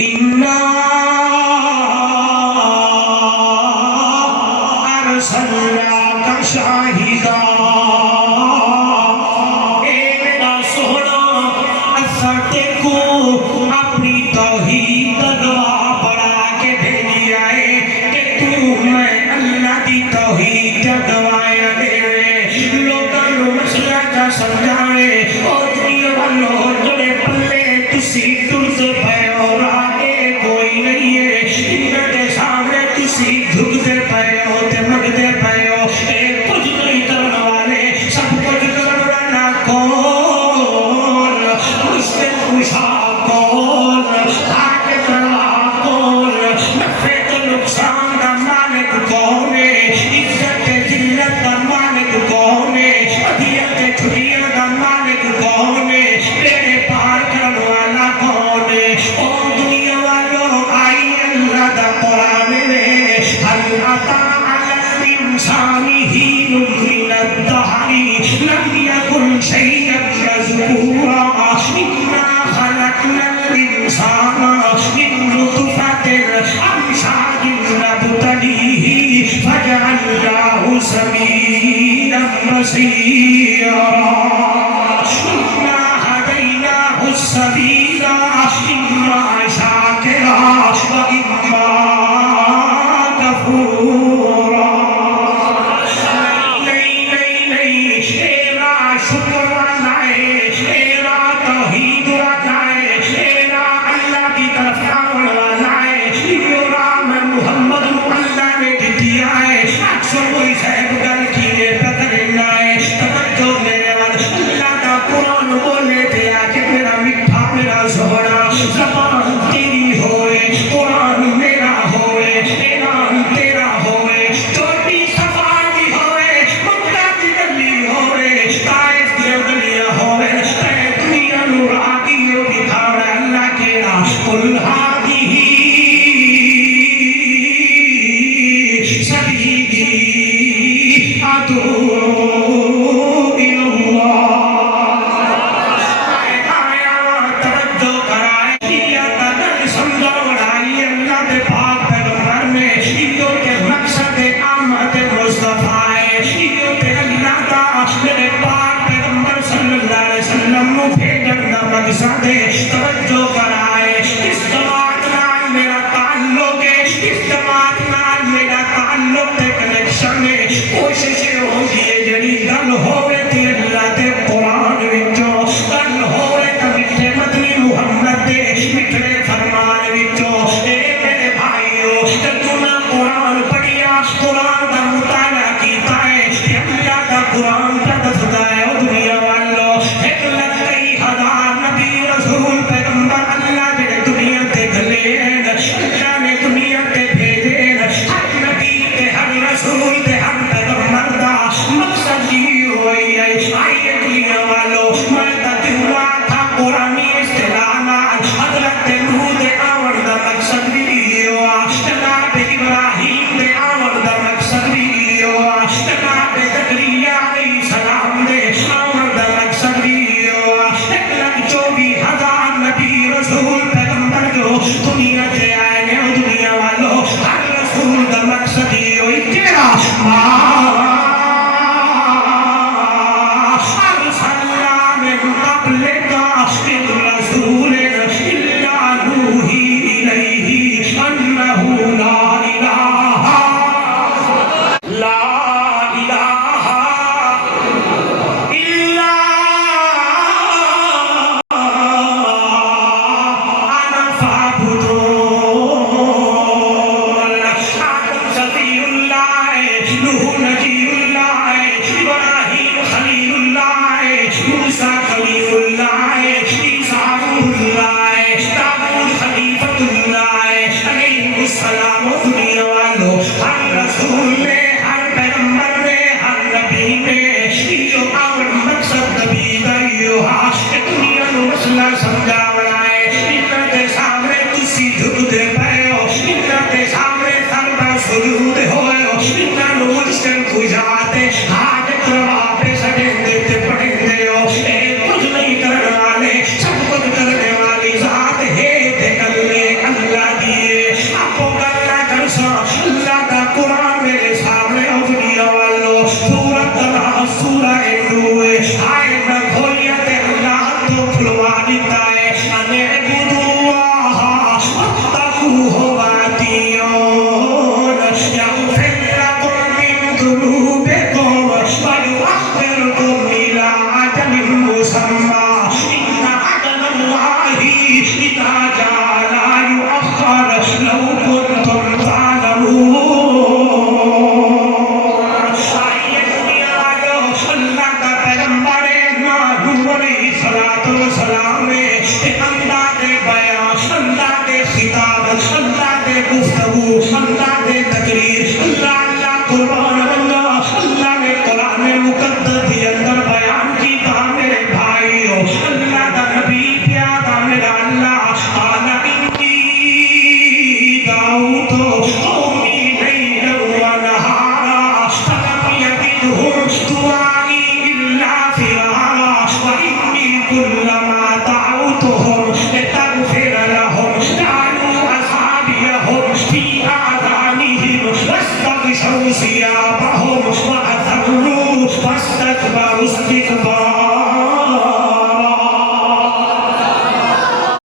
इन्ना अरसलनाका शाहिदा, ए मेरा सोहना असां तेको अपनी तौहीद दा गवाह बना के भेजिया है कि तू मैं अल्लाह दी तौहीद दा गवाह देवे, लोकां नूं मसला दा समझावे और दुनिया वालों जोड़े पल्ले तुसी तुरदे पए हो राहे कोई नहीं है, इन्हां दे सामने तुसी झुकदे पए हो ते मंगदे पए हो, ए कुछ नहीं करन वाले सब कुछ करन वाला कौन, मुश्किल कुशा कौन, आके तला कौन, नफे तो नुकसान का मालिक कौन है, इज्जत जिल्लत का मालिक कौन है, अदियत छुट्टियां का मालिक कौन है, तेरे पार करन वाला कौन है। ओ दुनिया वालों आई अल्लाह दा कुरान में हल अता अलल इंसानी हीनुन मिनद दहरी लम यकुन शैअन मज़कूरा, इन्ना खलक़नल इंसाना मिन नुतफ़तिन अमशाजिन नब्तलीही फजअलनाहु समीअन बसीरा, इन्ना हदैनाहु सबीला इम्मा शाकिरा व इम्मा कफूरा। नहीं नहीं नहीं, एरा शुक्र वाला है, एरा तौहीद वाला है, एरा अल्लाह की तरफ आने वाला है, यो राम मुहम्मद अल्लाह ने दिया है, अक्सर कोई साहब गल की पकड़ना है, तवज्जो मेरे वाला मरतबा इस्तिकबाल